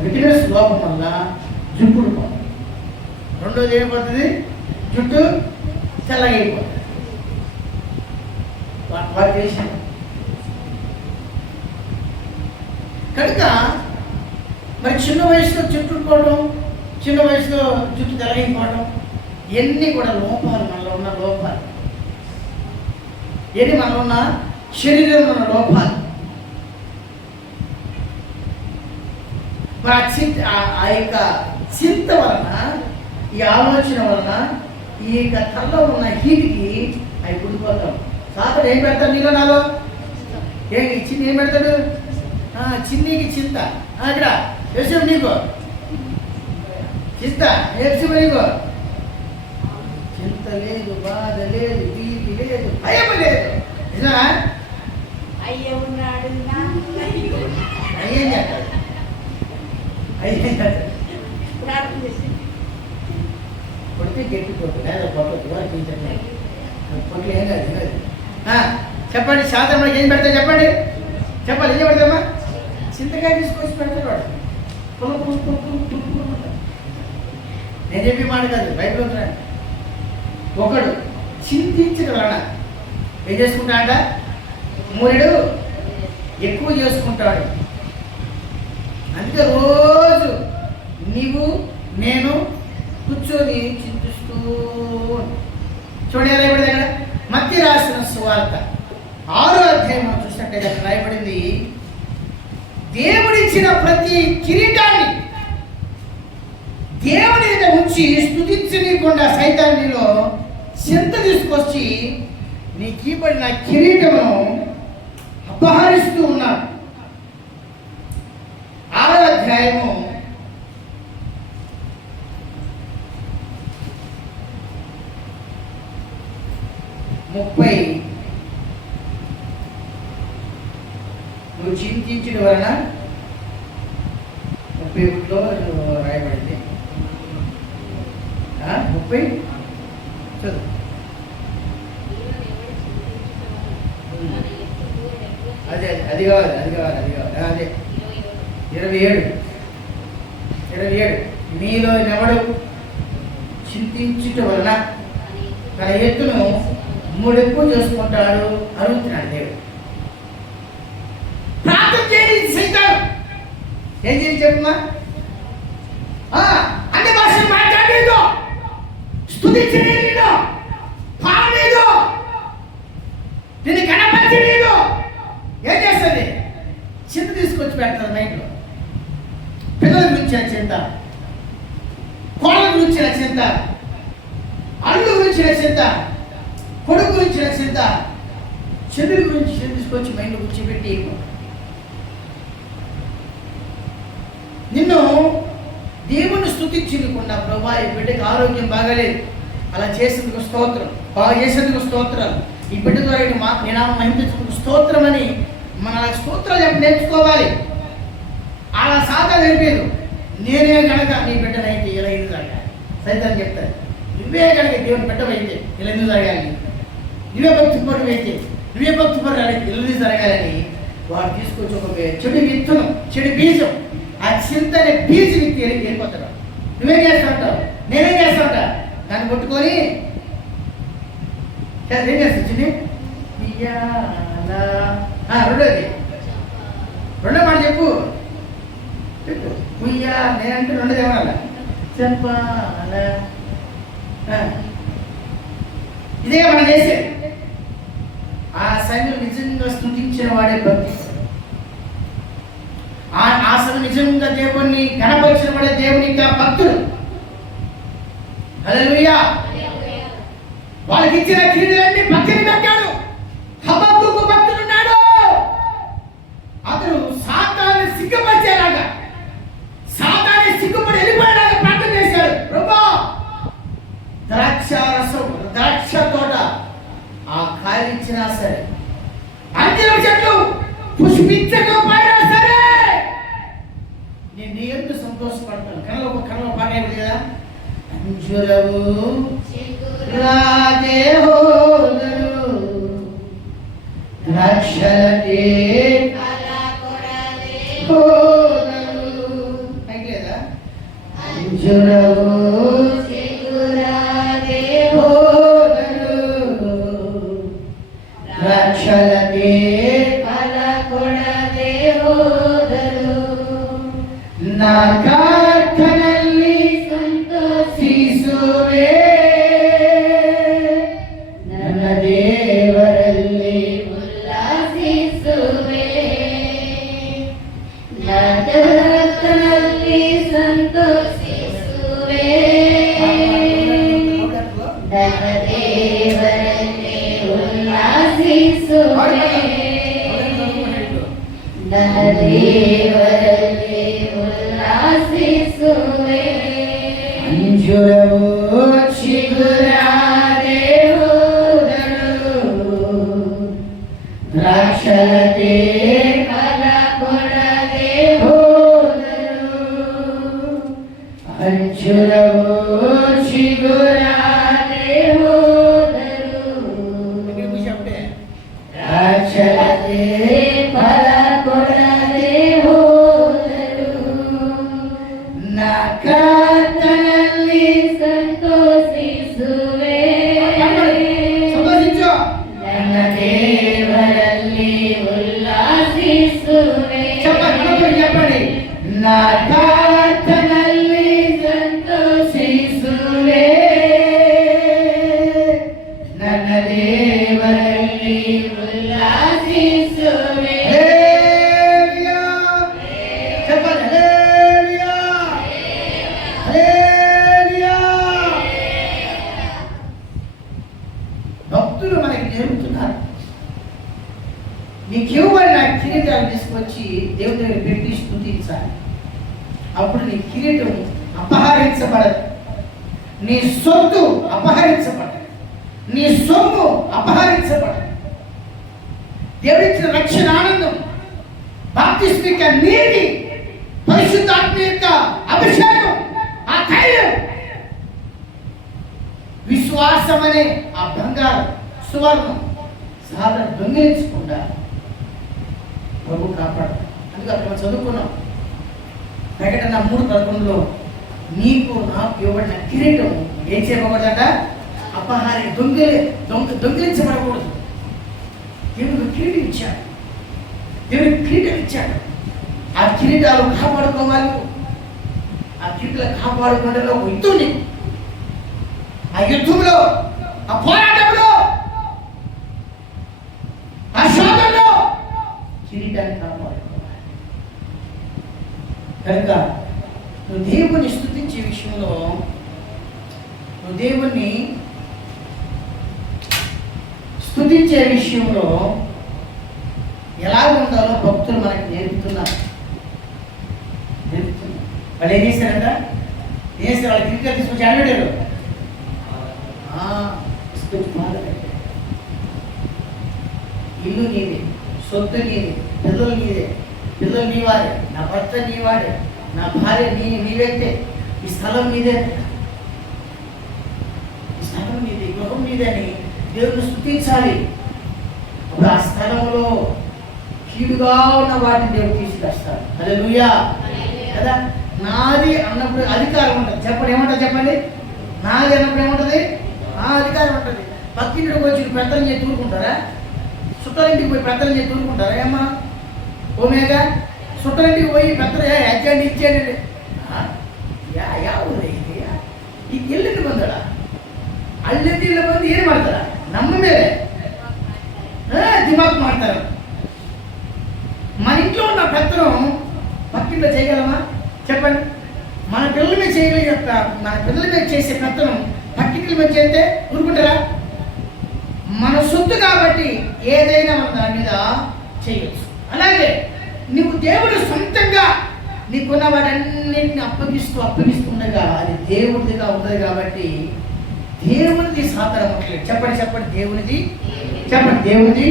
విటమిన్స్ లోపం వల్ల జుట్టు ఊడిపోతుంది. రెండోది ఏమైపోతుంది, జుట్టు తెల్లగా అయిపోతుంది. వాటి చేశాను కనుక మరి చిన్న వయసులో జుట్టు ఊడిపోవడం, చిన్న వయసులో జుట్టు తెల్లగైపోవడం, ఇవన్నీ కూడా లోపాలు, మనలో ఉన్న లోపాలు, ఏది మనలో ఉన్న శరీరంలో ఉన్న లోపాలు. మరి ఆ యొక్క చింత వలన, ఈ ఆలోచన వలన, ఈ యొక్క తలలో ఉన్న హీట్కి అవి పుడిపోతాం. సాతడు ఏం పెడతాడు నీలో నాలో? చిన్ని ఏం పెడతాడు? చిన్నికి చింత. ఇక్కడ వేసాం నీకు చింత, వేసాం నీకు చింత లేదు, బాధ లేదు, బీపీ లేదు, భయం లేదు. నిజమా? అయ్యేం చేస్తాడు? కొడితే గట్టిపోతుంది లేదా కొట్టదు, కొట్లు ఏం కాదు. చెప్పండి, శాతం మనకి ఏం పెడతా చెప్పండి, చెప్పాలి ఏం పెడతామా? చింతకాయ తీసుకొచ్చి పెడతాడు వాడు. నేను చెప్పి మాట కాదు, బయటకు వస్తున్నాను. ఒకడు చింతించిన వలన ఏం చేసుకుంటాడ? మూరెడు ఎక్కువ చేసుకుంటాడు. అందుకే రోజు నీవు నేను కూర్చొని చింతిస్తూ చూడాలి. దగ్గర మత్తయి రాసిన సువార్త 6వ అధ్యాయం చూసినట్టయితే అక్కడ రాయబడింది, దేవుడిచ్చిన ప్రతి కిరీటాన్ని దేవుని మీద ఉంచి స్తుతించనీయకుండా సైతాను నీలో చింత తీసుకొచ్చి నీకు ఇవ్వబడిన కిరీటమును అపహరిస్తూ ఉన్నాడు. 6వ అధ్యాయము 30 నువ్వు చింతించిన వలన 31లో రాయబడింది. 30 చదువు. అది కావాలి అదే 27 మీలో ఎవడు చింతించుట వలన తన ఎత్తును 3 ఎక్కువ చేసుకుంటాడు అడుగుతున్నాడు దేవుడు. ప్రార్థన చేయండి సైతాను ఏం చేయండి చెప్పమ్మా? అన్ని భాషలు మాట్లాడలేదు, స్తుతించలేదు, పాడలేదు, నిన్ను కనపరచలేదు. ఏం చేస్తుంది? చింత తీసుకొచ్చి పెడతారు మైండ్లో. పిల్లల గురించి చింత, కోళ్ళ గురించి చింత, అల్లు గురించి చింత, కొడుకు గురించి చింత, చెల్లి గురించి తీసుకొచ్చి మైండ్ కూర్చోబెట్టి దేవుని స్తుతించకుండా ప్రభా ఈ బిడ్డకి ఆరోగ్యం బాగాలేదు, అలా చేసేందుకు స్తోత్రం, బాగా చేసేందుకు స్తోత్రాలు, ఈ బిడ్డ ద్వారా నీ నామం మహిమించేందుకు స్తోత్రం అని మన స్తోత్రాలు చెప్పి నేర్చుకోవాలి. అలా సాధన నేర్పేదు. నేనే కనుక నీ బిడ్డనైతే ఇలా ఎందుకు జరగాలి? సైతాన్ని చెప్తాను, నువ్వే కనుక దేవుని బిడ్డవైతే ఇలా ఎందుకు జరగాలి, నువ్వే భక్తిపరుడు అయితే నువ్వే భక్తిపరుడు ఇలా ఎందుకు జరగాలని వాడు తీసుకొచ్చి ఒక చెడు విత్తనం, చెడు బీజం, ఆ చింతనే బీజం వెళ్ళిపోతాడు. నువ్వేం చేస్తా ఉంటావు, నేనేం చేస్తా ఉంటా, దాన్ని కొట్టుకొని ఏం చేస్తా చిన్ని రెండో మాట చెప్పు చెప్పు. ఉయ్యా నేనంటే రెండోది ఏమన్నా చెప్పాలా, ఇదే మనం చేసేది. ఆ సమయం నిజంగా స్తుతించిన వాడే భక్తి. ఆ సమయం నిజంగా దేవుణ్ణి గణపరిచిన వాడే దేవుని ఇంకా భక్తుడు. హల్లెలూయా. వాళ్ళకి ఇచ్చిన కిరీటాలన్నీ భక్తిని పెట్టాడు. హబక్కూకు భక్తుడున్నాడు. అతను సాతాన్ని సిగ్గుపరిచేలాగా, సాతాన్ని సిగ్గుపడి వెళ్ళిపోయేలాగా ప్రార్థన చేశాడు. ప్రభా ద్రాక్ష తోట ఆ కాయలు ఇచ్చినా సరే, అంజూరపు చెట్లు పుష్పించకపోయినా సరే నేను నీ ఎందుకు సంతోషపడతాను. కళ్ళలో పాట అయిపోయింది కదా, అంజూరవు రాజే హోదరు ద్రాక్షలే హోదరు అయిలేదా, అంజూరవు ద్రాక్షలే నా ಕಾರ್ಖನಲ್ಲಿ ಸಂತೋಷಿಸುವೆ, ನನ್ನ ದೇವರಲ್ಲಿ ಉಲ್ಲಾಸಿಸುವೆ, ನನ್ನ ಕಾರ್ಖನಲ್ಲಿ ಸಂತೋಷಿಸುವೆ, ನನ್ನ ದೇವರಲ್ಲಿ ಉಲ್ಲಾಸಿಸುವೆ, ನನ್ನ ದೇವರಲ್ಲಿ ಉಲ್ಲಾಸಿಸುವೆ. ಅಂಜೂರವು ಚಿಗುರಾದೆ ಹೋದಳು, ದ್ರಾಕ್ಷಲತೆ ಫಲ ಕೊಡದೆ ಹೋದಳು, ಅಂಜೂರವು ಚಿಗುರಾದೆ ಹೋದಳು, ದ್ರಾಕ್ಷಲತೆ ಫಲ ಕೊಡದೆ ಹೋದರು, ನಾ ಕರ್ತನಲ್ಲಿ ಸಂತೋಷಿಸುವೆ, ನನ್ನ ದೇವರಲ್ಲಿ ಉಲ್ಲಾಸಿಸುವೆ, చెప్పండి, నా ಕರ್ತನಲ್ಲಿ ಸಂತೋಷಿಸುವೆ, ನನ್ನ ದೇವರಲ್ಲಿ ಉಲ್ಲಾಸಿಸುವೆ. హల్లెలూయా. చెప్పండి హల్లెలూయా, హల్లెలూయా. భక్తులు మనకి నేర్పుతున్నారు, నీకు ఇవ్వబడిన కిరీటాలు తీసుకొచ్చి దేవుని దగ్గర పెట్టి స్తుతించాలి. అప్పుడు నీ కిరీటం అపహరించబడదు, నీ సొత్తు అపహరించబడదు, నీ సొమ్ము అపహరించబడదు. దేవుడిచ్చిన రక్షణ ఆనందం, బాప్తిస్మ యొక్క నీటి, పరిశుద్ధాత్మ యొక్క అభిషేకం, ఆ ధైర్యం, విశ్వాసం అనే ఆ బంగారం సువర్ణం సాధన దొంగిలించకుండా ప్రభు కాపాడు. అందుకే అక్కడ మనం చదువుకున్నాం ప్రకటన 3:11లో నీకు నాకు ఇవ్వబడిన కిరీటం ఏం చేయకూడదట, దొంగిలించబడకూడదు. దేవుడు కిరీటం ఇచ్చాడు, దేవుడు కిరీటం ఇచ్చాడు. ఆ కిరీటాలు కాపాడుకోవాలి. ఆ కిరీటాలు కాపాడుకుంటే ఒక యుద్ధం నీకు, ఆ యుద్ధంలో, ఆ పోరాటంలో, ఆ శోధనలో కిరీటాన్ని కాపాడుకోవాలి. కనుక నువ్వు దేవుని స్తుతించే విషయంలో, నువ్వు దేవుణ్ణి స్తుతించే విషయంలో ఎలా ఉండాలో భక్తులు మనకి నేర్పుతున్నారు. వాళ్ళు ఏం చేశారంట, ఏం చేస్తారు? వాళ్ళు క్రికెట్ తీసుకొచ్చి ఆడబెట్టారు, తీసుకొచ్చి బాగా పెట్టారు. ఇల్లు నీదే, సొత్తు నీదే, పిల్లలు నీదే, పిల్లలు నీవాడే, నా భర్త నీవాడే, నా భార్య నీవైతే, ఈ స్థలం నీదే, ఈ స్థలం నీదే, గృహం నీదని దేవుని స్తుతించాలి. అప్పుడు ఆ స్థలంలో కీడుగా ఉన్న వాటిని దేవుడు తీసుకొస్తాడు. హల్లెలూయా కదా. నాది అన్నప్పుడు అధికారం ఉంటుంది. చెప్పండి, ఏమంటారు చెప్పండి? నాది అన్నప్పుడు ఏముంటుంది? అధికారం ఉంటుంది. పక్కింటికి వచ్చి పెత్తనం చేసి తూరుకుంటారా? చుట్టాలింటికి పోయి పెత్తనం చేసి తూరుకుంటారా? ఏమ్మా ఓమేగా చుట్టాలింటికి పోయి పెత్తనం ఎచ్చండి ఇచ్చేయండి. ఈ ఇల్లుని పొందడా? అల్లెంటి ఇళ్ళ పొంది ఏం ಮಾಡ್ತಾರ? ನಮ್ಮ ಮೇಲೆ దిమాగ్ ಮಾಡ್ತಾರೆ. మన ఇంట్లో ఉన్న పెత్తనం పక్కింట్లో చేయగలమా? చెప్పండి. మన పిల్లల మీద చేయగలిగే, మన పిల్లల మీద చేసే పెత్తనం పక్కింటి మీద చేస్తే ఊరుకుంటారా? మన సొత్తు కాబట్టి ఏదైనా మన దాని మీద చేయవచ్చు. అలాగే నువ్వు దేవుడు సొంతంగా నీకున్న వాటన్నింటిని అప్పగిస్తూ ఉండగా అది దేవుడిదిగా ఉన్నది కాబట్టి దేవునిది సాతాను ముట్టలేదు. చెప్పండి చెప్పండి, దేవునిది చెప్పండి, దేవునిది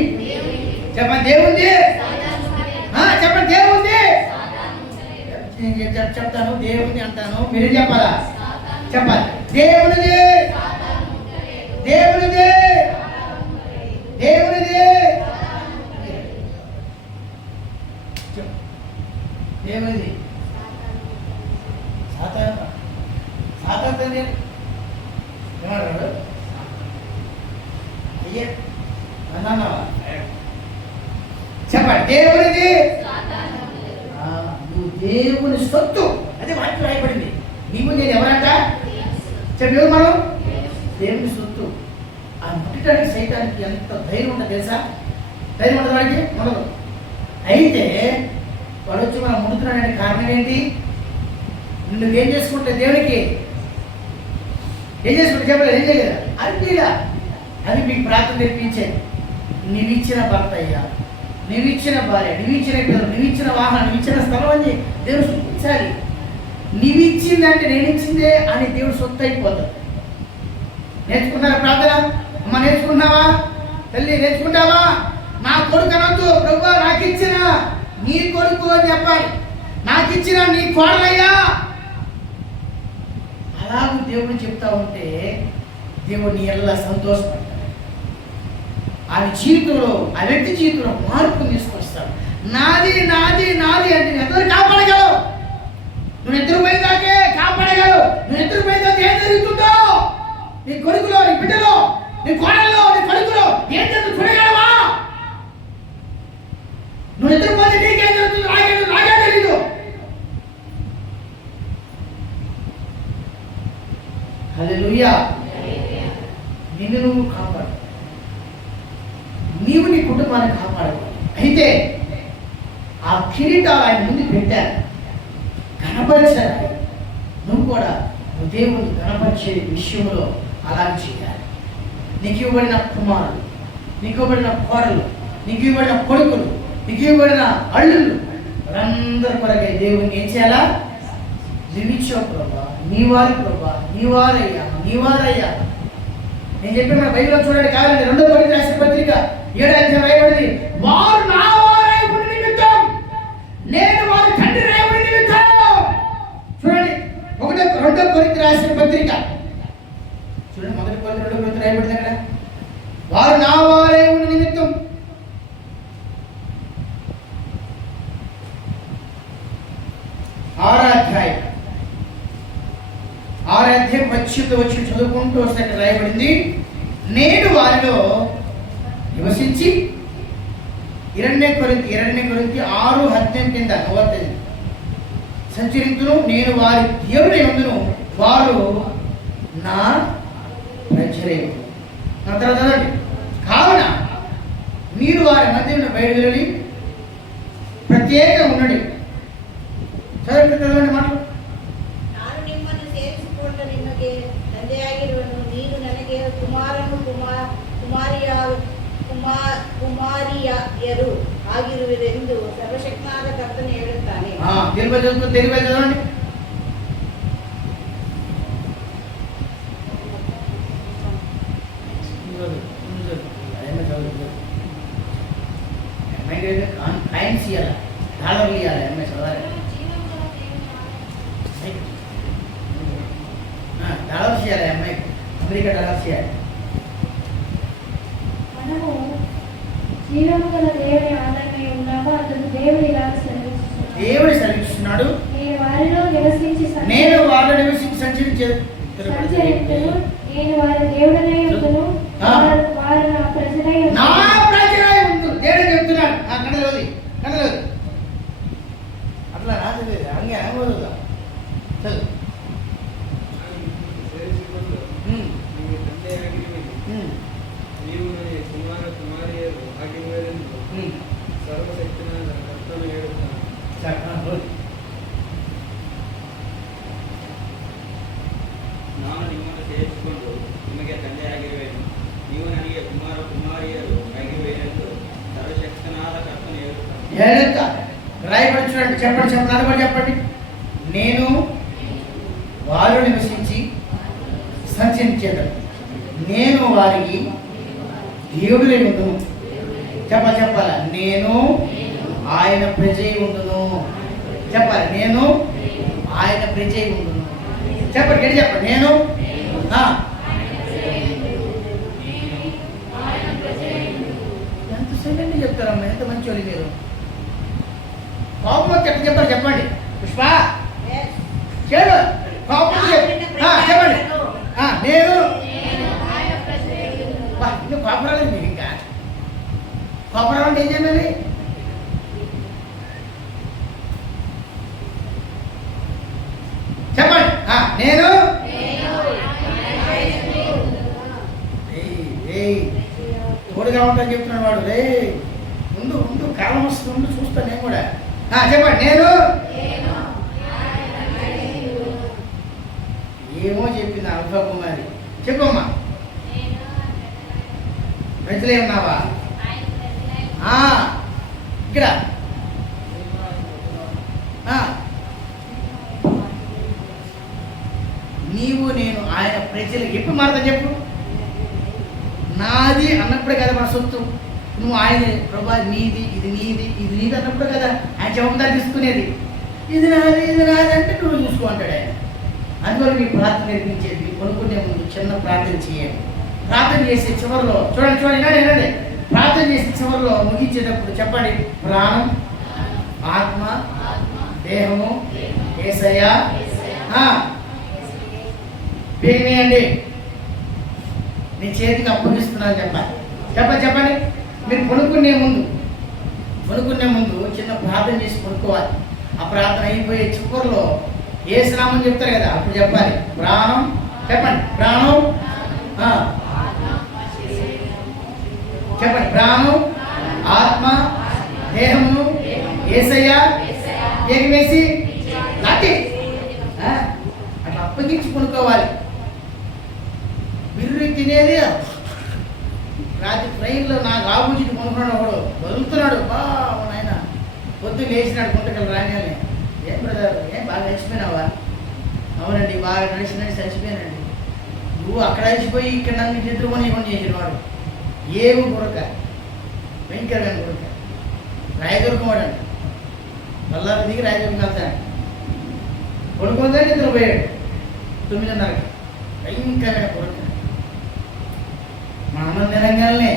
చెప్పండి, దేవునిది చెప్పండి, దేవునిది చెప్తాను, దేవునిది అంటాను, మీరు చెప్పాలా? చెప్పాలి. దేవునిది, దేవునిది, దేవునిది, దేవునిది. సాతాను సాతాను ఏమన్నాడు? అయ్యే అన్నా చెప్పండి, దేవునిది. నువ్వు దేవుని సొత్తు, అదే వాక్యం రాయబడింది. నీవు నేను ఎవరంట చెప్పేది? మనం దేవుని సొత్తు. ఆ ముట్టడానికి సైతానికి ఎంత ధైర్యం ఉంటుంది తెలుసా? ధైర్యం ఉంటుంది వాడికి మనకు. అయితే వాడు వచ్చి మనం ముడుతున్నాడనే కారణం ఏంటి? నువ్వేం చేసుకుంటే దేవునికి ఏం చేసుకుంటే చెప్పలేదు, ఏం చేయలేదా? అడిగిలా అది మీకు ప్రార్థన తెప్పించేది. నీవిచ్చిన భర్త అయ్యా, నీవిచ్చిన భార్య, నీవిచ్చిన పిల్లలు, నీవిచ్చిన వాహనం, నీవిచ్చిన స్థలం అని దేవుడు సూచించాలి. నీవిచ్చిందంటే నేను ఇచ్చిందే అని దేవుడు సొత్తు అయిపోతాడు. నేర్చుకున్నారా ప్రార్థన? అమ్మ నేర్చుకున్నావా? తల్లి నేర్చుకుంటావా? నా కొడుకు అనొద్దు, ప్రభువా నాకు ఇచ్చిన నీ కొడుకు అని చెప్పాలి. నాకు ఇచ్చిన నీ కోడలయ్యా. అలాగూ దేవుడు చెప్తా ఉంటే దేవుడిని ఎలా సంతోషపడతాడు. ఆయన జీవితంలో, ఆ వ్యక్తి జీవితంలో మార్పుని తీసుకొస్తాడు. నాది నాది నాది అంటే ఎందరు కాపాడగలవు? నువ్వు ఎదురు పోయిందాకే కాపాడగలవు. నువ్వు ఎదురు పోయిందాకే ఏం జరుగుతుందో నీ కొడుకులో, నీ బిడ్డలో, నీ కోడల్లో, నీ కొడుకులో ఏం జరుగుతుంది చూడగలవా? నువ్వు ఎదురు పోతే నీకేం జరుగుతుందో నాకే తెలీదు. హల్లెలూయా. నిన్ను నువ్వు కాపాడు, నీవు నీ కుటుంబాన్ని కాపాడుకోవాలి. అయితే ఆ కిరీటాలు ఆయన ముందు పెట్టారు, కనపరిచారు. నువ్వు కూడా నువ్వు దేవుని కనపరిచే విషయంలో అలా చేయాలి. నీకు ఇవ్వబడిన కుమారులు, నీకు ఇవ్వబడిన కోడలు, నీకు ఇవ్వబడిన కొడుకులు, నీకు ఇవ్వబడిన అల్లుళ్ళు, వాళ్ళందరి కొరకే దేవుని ఏం చేయాలా? జీవించావు ప్రభా, నీ వారి ప్రభా, నీ వారయ్యా, నీ వారయ్యా. నేను చెప్పిన మన బైబిల్లో చూడండి, కావాలండి 2 కొరింథీయులకు రాసిన పత్రిక 7వ అధ్యాయం రాయబడింది. వారు నా వారై ఉండి నిమిత్తం నేను వారి తండ్రి రాయబడి నిమిత్తం. చూడండి 2వ కొరింథీయులకు రాసిన పత్రిక చూడండి, 1 కొరింథీ 2 కొరింథీ రాయబడింది అక్కడ. వారు నా వారై ఉండి నిమిత్తం ఆరాధ్యాయం వచ్చి చదువుకుంటూ వస్తే అక్కడ రాయబడింది, నేను వారిలో నివసించి 2 కొరింథీ 6:18 కింద 45 సంచరించును, నేను వారి దేవుని యందును, వారు నా ప్రజలే. నా తర్వాత చదవండి. కావున మీరు వారి మధ్యలో బయట వెళ్ళి ప్రత్యేకంగా ఉన్నది. చదవండి మాటలు. ನಾನು ನಿಮ್ಮನ್ನು ಸೇರಿಸಿಕೊಂಡ ನಿಮಗೆ ತಂದೆಯಾಗಿರುವನು, ನೀನು ನನಗೆ ಕುಮಾರಿಯರು ಆಗಿರುವಿರೆಂದು ಸರ್ವಶಕ್ತನಾದ ಕರ್ತನು ಹೇಳುತ್ತಾನೆ. చదవండి. డెవలప్ చేయాలి అమ్మాయి, అమెరికా డెవలప్ చేయాలి. మనము జీవము గల దేవుని ఆలయమై ఉన్నాము. అందుకు దేవుడు ఇలా సెలవిస్తున్నాడు. దేవుడు సెలవిస్తున్నాడు, నేను వారిలో నివసించి నేను వాళ్ళ నివసించి సంచరించేది. సంచరించును. నేను వారి దేవుడనై ఉండును. వారు నా ప్రజలై నా ఉండును. ప్రజలై ఉండు. దేవుడు చెప్తున్నాడు. కన్నలోది అట్లా రాజలేదు హಂಗೆ ಆಗೋದಿಲ್ಲ. చదువు. ನಿಮಗೆ ತಂದೆಯಾಗಿರುವೆನು. ನೀವು ನನಗೆ ಕುಮಾರ ಕುಮಾರಿಯರು ಆಗಿರುವರೆಂದು ಸರ್ವಶಕ್ತನಾದ ಕರ್ತನು ಹೇಳುತ್ತಾನೆ. ನಾನು ನಿಮ್ಮನ್ನು ಸೇರಿಸಿಕೊಂಡು ನಿಮಗೆ ತಂದೆಯಾಗಿರುವೆನು. ನೀವು ನನಗೆ ಕುಮಾರ ಕುಮಾರಿಯರು ಆಗಿರುವೆನೆಂದು ಸರ್ವಶಕ್ತನಾದ ಕರ್ತನು ಹೇಳುತ್ತಾನೆ. రాయబడి చూడండి, చెప్పండి నడబడి చెప్పండి. నేను వారు నివసించి సంచరించేదను, నేను వారికి దేవుడై ఉండును. చెప్పాల, నేను ఆయన ప్రజై ఉండును. చెప్పాలి, నేను ఆయన ప్రజై ఉండును. చెప్పండి చెప్పండి. నేను ఎంత సెకండ్ చెప్తారమ్మా, ఎంత మంచి వాళ్ళు మీరు. కోపం ఎట్లా చెప్తారు చెప్పండి. పుష్ప చేరు కోపం చెప్పండి. నేను ఇంకా కోపం రాలేదు మీకు. ఇంకా కోపం రావంటే ఏం చేయాలి? చెప్పండి. నేను తోడుగా ఉంటాను చెప్తున్నాడు వాడు. రే ముందు ముందు కాలం వస్తుంది, ముందు చూస్తాను నేను కూడా. చెప్పండి. నేను ఏమో చెప్పింది అల్ఫా కుమారి. చెప్పమ్మా, ప్రజలే ఉన్నావా? ఇక్కడ నీవు నేను ఆయన ప్రజలు ఎప్పుడు మారదా చెప్పు. నాది అన్నప్పుడే కదా మన సొత్తు. నువ్వు ఆయన ప్రభా నీది ఇది నీది ఇది నీది అన్నప్పుడు కదా ఆయన జవాబుదారి తీసుకునేది. ఇది నాది అంటే నువ్వు చూసుకో అంటాడు ఆయన. అందువల్ల మీ ప్రార్థన నేర్పించేది కొనుక్కునే ముందు చిన్న ప్రార్థన చేయండి. ప్రార్థన చేసే చివరిలో చూడండి వినండి. ప్రార్థన చేసే చివరిలో ముగించేటప్పుడు చెప్పండి, ప్రాణం, ఆత్మ, దేహము యేసయ్యా వేయండి, నీ చేతికి అప్పగిస్తున్నాను చెప్పండి. మీరు కొనుక్కునే ముందు చిన్న ప్రార్థన చేసి కొనుక్కోవాలి. ఆ ప్రార్థన అయిపోయే చివరిలో యేసు నామం చెప్తారు కదా, అప్పుడు చెప్పాలి ప్రాణం. చెప్పండి ప్రాణం. చెప్పండి ప్రాణం, ఆత్మ, దేహము యేసయ్యా ఎగివేసి లాటి అట్లా అప్పగించి కొనుక్కోవాలి. బిర్రు తినేది రాత్రి ట్రైన్లో నాకు ఆబుజికి కొనుక్కున్నాడు. ఒకడు వదులుతున్నాడు. ఆయన పొద్దున్న లేచినాడు గుంటకలు రాగానే. ఏం బ్రదర్ ఏం బాగా నడిచిపోయినావా? అవునండి, బాగా నడిచి చచ్చిపోయానండి. నువ్వు అక్కడ నడిచిపోయి ఇక్కడ నన్ను నిద్రకొని ఇవ్వండి చేసిన వాడు. ఏమి గురక, భయంకరమైన గురక. రాయదుర్గం వాడండి. బల్లారు దిగి రాయదుర్గం వెళ్తాడు. కొనుక్కోగా నిద్రపోయాడు 9:30కి. భయంకరమైన గురక. మా అమ్మ తెలంగాణనే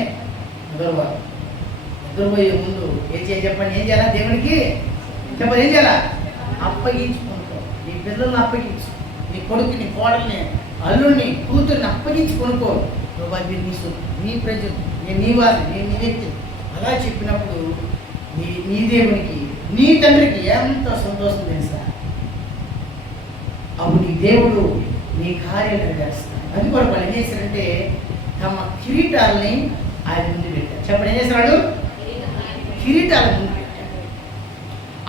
నిద్రపోయే ముందు ఏం చెప్పండి, ఏం చేయాలా? దేవునికి చెప్పండి, ఏం చేయాలా? అప్పగించుకుంటూ నీ పిల్లల్ని అప్పగించు, నీ కొడుకు, నీ కోడల్ని, అల్లుడిని, కూతుర్ని అప్పగించి కొనుక్కో. నీ ప్రజలు, నీ వాళ్ళు, నీ వ్యక్తి అలా చెప్పినప్పుడు నీ దేవునికి, నీ తండ్రికి ఎంత సంతోషం తెలుసా? అప్పుడు నీ దేవుడు నీ కార్యాలు నెరవేరుస్తాడు. అది కూడా వాళ్ళు ఏం చేశారంటే తమ కిరీటాలని ఆయన ముందు పెట్టారు. చెప్పండి, ఏం చేస్తున్నాడు? కిరీటాల ముందు పెట్టారు.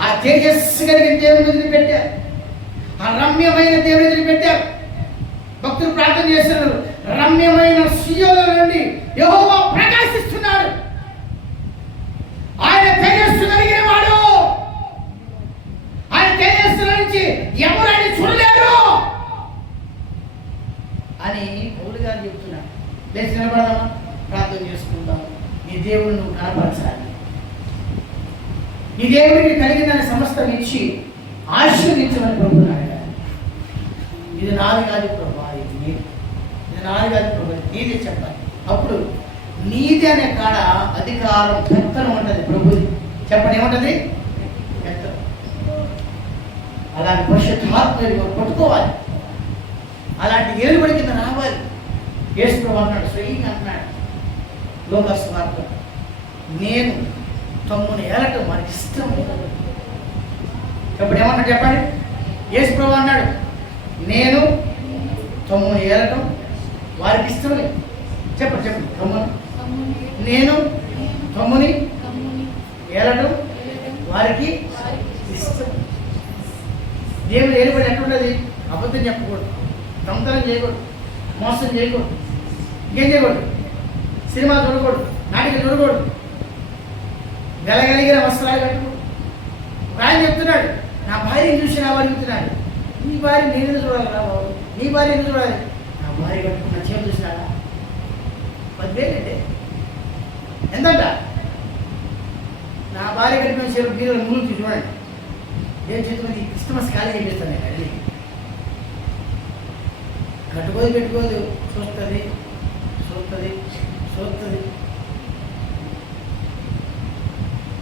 ఆ తేజస్సు కలిగిన దేవుని ముందు పెట్టారు. ఆ రమ్యమైన దేవుని ఎదురు పెట్టారు. భక్తులు ప్రార్థన చేస్తున్నారు, రమ్యమైన సీయోలో నుండి యెహోవా ప్రకాశిస్తున్నాడు, ఆయన తేజస్సు కలిగిన వాడు, ఆయన తేజస్సు నుంచి ఎవరు ఆయన చూడలేరు అని పౌలు గారు చెప్తున్నారు. లేచి నిలబడదామా, ప్రార్థన చేసుకుందాం. నీ దేవుడు నువ్వు కనపరచాలి. నీ దేవుడికి కలిగిన సమస్తం ఇచ్చి ఆశీర్వదించమని ప్రభువుని అడిగారు. ఇది నాది కాదు ప్రభా, ఇది నాది కాదు ప్రభు, నీదే చెప్పాలి. అప్పుడు నీది అనే కాడ అధికారం పెత్తనం ఉంటుంది ప్రభుది. చెప్పండి ఏముంటుంది? పెత్తనం. అలాంటి పరిశుద్ధాత్మ పట్టుకోవాలి, అలాంటి ఏలుబడి కింద రావాలి. యేసు ప్రభు అన్నాడు, స్వయంగా అంటున్నాడు లోకాసు వార్త, నేను తమ్ముని ఏలటం మనకి ఇష్టం. ఇప్పుడు ఏమన్నాడు చెప్పండి? యేసు ప్రభు అన్నాడు, నేను తమ్ముని ఏలటం వారికి ఇష్టం లేదు. చెప్పండి చెప్పండి. తమ్ముని నేను తమ్ముని ఏలటం వారికి ఇష్టం. దేవుడు ఏలుబడి ఎట్లున్నది? అబద్ధం చెప్పకూడదు, దొంగతనం చేయకూడదు, మోసం చేయకూడదు, ఇంకేం చేయకూడదు, సినిమా చూడకూడదు, నాటికలు చూడకూడదు, గలగలిగిన వస్త్రాలు కట్టుకూడదు. ఆయన చెప్తున్నాడు, నా భార్యను చూసి నా అడుగుతున్నాడు, నీ భార్య నేను చూడాలి రా బాబు, నీ భార్య ఎందుకు చూడాలి? నా భార్య కట్టుకున్న చీర చూసినాడా? 10,000 అంటే ఎంతంట? నా భార్య కట్టుకున్న చీర మీరు ముందు చూడండి. ఏం చేతున్నది? క్రిస్టమస్ ఖాళీ చేపిస్తాను నేను అడిగి. కట్టుకోదు పెట్టుకోదు, చూస్తుంది చూస్తుంది చూస్తుంది.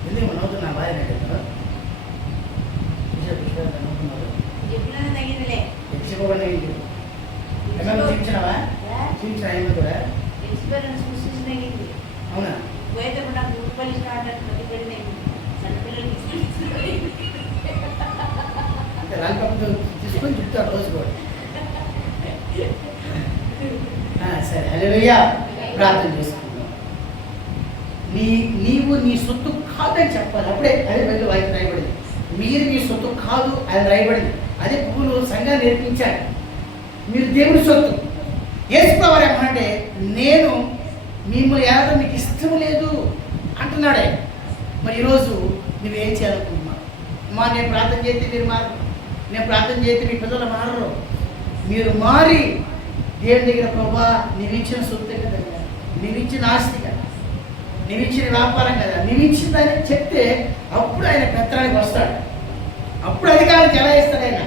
ఎందుకు నవ్వుతున్నా? నా భార్య నడుతున్నారు చెప్పినా తగిందిలే. చూపించినావా? చూపించిన ఏమో కూడా ఎక్స్పీరియన్స్ చూసి తగింది. అవునా? పోయితే కూడా నాకు రూపాయలు స్టార్ట్ అంటే పెళ్ళి సన్నపిల్లలకి అంటే రాలిపప్పుతో తీసుకొని చెప్తాడు రోజు కూడా. సరే, హల్లెలూయా. ప్రార్థన చేసుకుందాం. నీవు నీ సొత్తు కాదని చెప్పాలి. అప్పుడే అదే వెళ్ళి వాయికి రాయబడింది. మీరు మీ సొత్తు కాదు అని రాయబడింది. అదే పువ్వులు సంఘాన్ని నేర్పించాడు. మీరు దేవుని సొత్తు. యేసు ప్రభువు ఏమంటే, నేను మిమ్మల్ని ఏదో మీకు ఇష్టం లేదు అంటున్నాడే. మరి ఈరోజు నువ్వేం చేయాలనుకుంటున్నావు? నేను ప్రార్థన చేస్తే మీరు మారు, నేను ప్రార్థన చేస్తే మీ పిల్లలు మారరు. మీరు మారి దేవుని దగ్గర, ప్రభువా నీవు ఇచ్చిన సొత్తే కదా, నీవు ఇచ్చిన ఆస్తి కదా, నీవు ఇచ్చిన వ్యాపారం కదా, నీవు ఇచ్చిందని చెప్తే అప్పుడు ఆయన పెత్తనానికి వస్తాడు. అప్పుడు అధికారం ఎలా ఇస్తాడు ఆయన?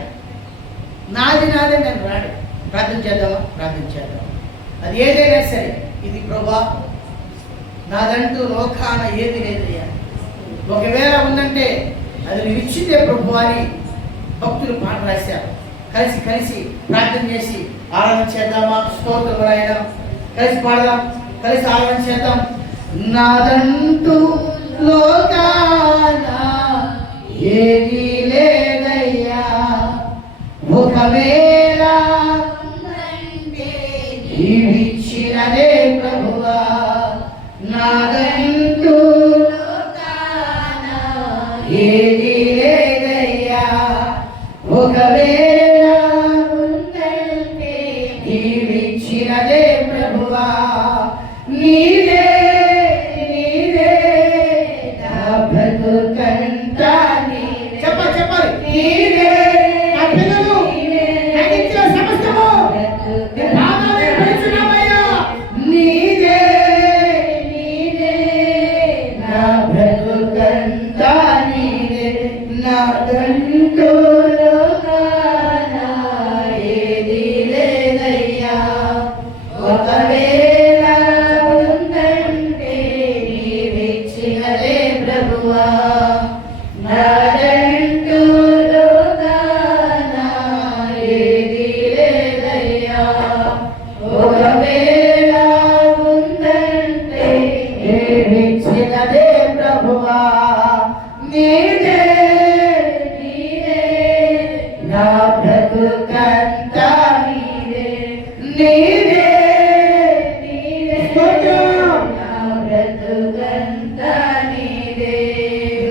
నాది నాదే నేను రాడు. ప్రార్థన చేద్దామా? ప్రార్థన చేద్దాం. అది ఏదైనా సరే, ఇది ప్రభువా నాదంటూ లోకాన ఏది లేదయ్యా, ఒకవేళ ఉందంటే అది నువ్వు ఇచ్చిందే ప్రభు అని భక్తులు పాట రాశారు. కలిసి కలిసి ప్రార్థన చేసి ఆరాధన చేద్దామా? స్తోత్రం ఆయన కలిసి పాడదాం, కలిసి ఆరాధన చేద్దాం. నాదంటూ లోకాన ఏది లేదయ్యా, ఒకవేళ ఇచ్చినదే ప్రభువా నాదంటూ లోకాన ఏది లేదయ్యా, ఒకవేళ ఇచ్చినదే ప్రభువా నీదే నీదే నా బ్రతుకంతా నీదే. చెప్పాలి చెప్పాలి. నీదే నా పిల్లలు నాకు ఇచ్చిన సమస్తము నీదే నీదే నా బ్రతుకంతా నీదే, నాదంటూ లోకాన ఏది లేదయ్యా, ఒకవేళ ఉందంటే నీవిచ్చినదే ప్రభువా నాదంటూ లోకాన ఏది లేదయ్యా, ఒకవేళ ఉందంటే నీవిచ్చినదే ప్రభువా నీదే నీదే నా బ్రతుకంతా నీదే, నీదే నీదే నా బ్రతుకంతా నీదే,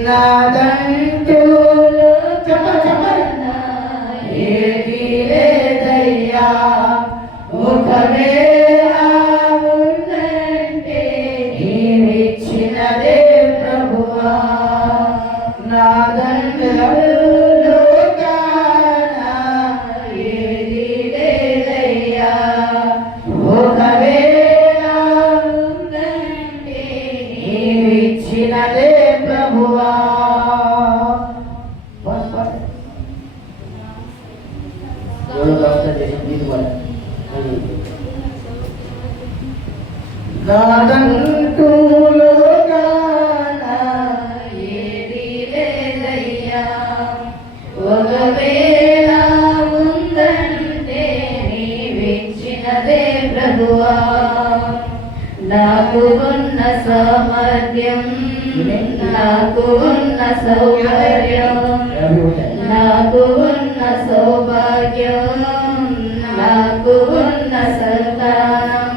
నాదంటూ లోకాన ఏది లేదయ్యా, ఒకవేళ ఉందంటే నీవిచ్చినదే ప్రభువా నాదంటూ లోకాన ఏది లేదయ్యా, ఒకవేళ ఉందంటే నీవిచ్చినదే ప్రభువా. ఎవరు నాదంటూ లోకాన ఏది లేదయ్యా, ఒకవేళ ఉందంటే నీవిచ్చినదే ప్రభువా. నాకు ఉన్న సామర్థ్యం, నాకు ఉన్న సౌకర్యం, నాకు ఉన్న సౌభాగ్యం, నాకు ఉన్న సంతానం,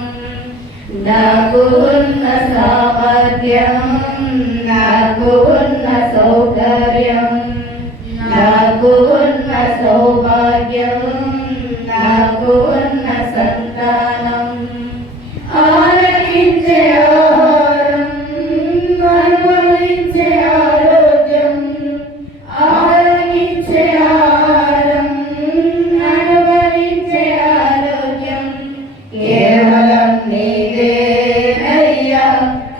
నాకు ఉన్న సామర్థ్యం, నాకు ఉన్న సౌకర్యం, నాకు ఉన్న సౌభాగ్యం, నాకు ఉన్న సంతానం, ఆలకించే ఆహారం, అనుభవించే ఆరోగ్యం, ఆలకించే ఆహారం, అనుభవించే ఆరోగ్యం కేవలం నీదేనయ్యా,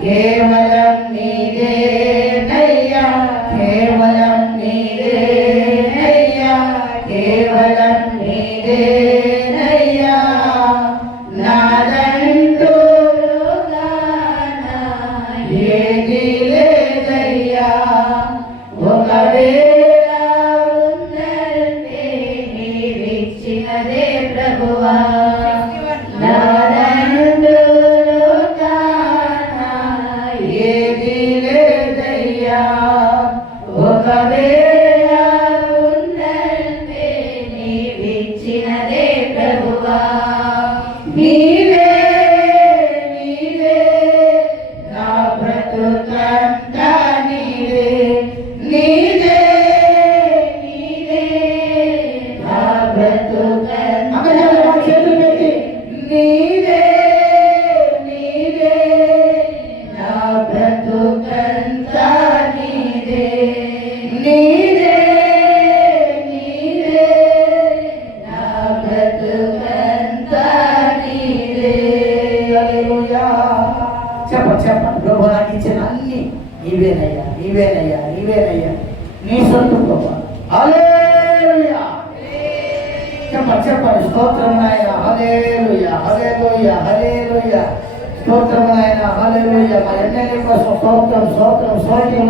కేవలం నీదేనయ్యా, కేవలం నీదేనయ్యా, కేవలం నీదేనయ్యా. నాదంటూ లోకాన ఏది లేదయ్యా, ఒకవేళ ఉందంటే నీవిచ్చినదే ప్రభువా. నాదంటూ లోకాన ఏది లేదయ్యా, ఒకవేళ ఉందంటే నీవిచ్చినదే ప్రభువా. నీవే నీవే నా బ్రతుకంతా నీవే, నీవే నీవే నా బ్రతుకంతా నీవే, నీవే నా బ్రతుకంతా నీవే, నీవే నీవే నా బ్రతుకంతా నీవే. హల్లెలూయా. చెప్పండి ప్రభు నాకు ఇచ్చిన అన్ని నీవేనయ్యా, నీవేనయ్యా, నీవేనయ్యా, నీ సొంత ప్రభు. హల్లెలూయా. చెప్పండి స్తోత్రం నాయన. హల్లెలూయా, హల్లెలూయా, హల్లెలూయా. స్తోత్రం నాయన. హల్లెలూయా. మా ఎన్నెల కోసం స్తోత్రం, స్తోత్రం, స్తోత్రం.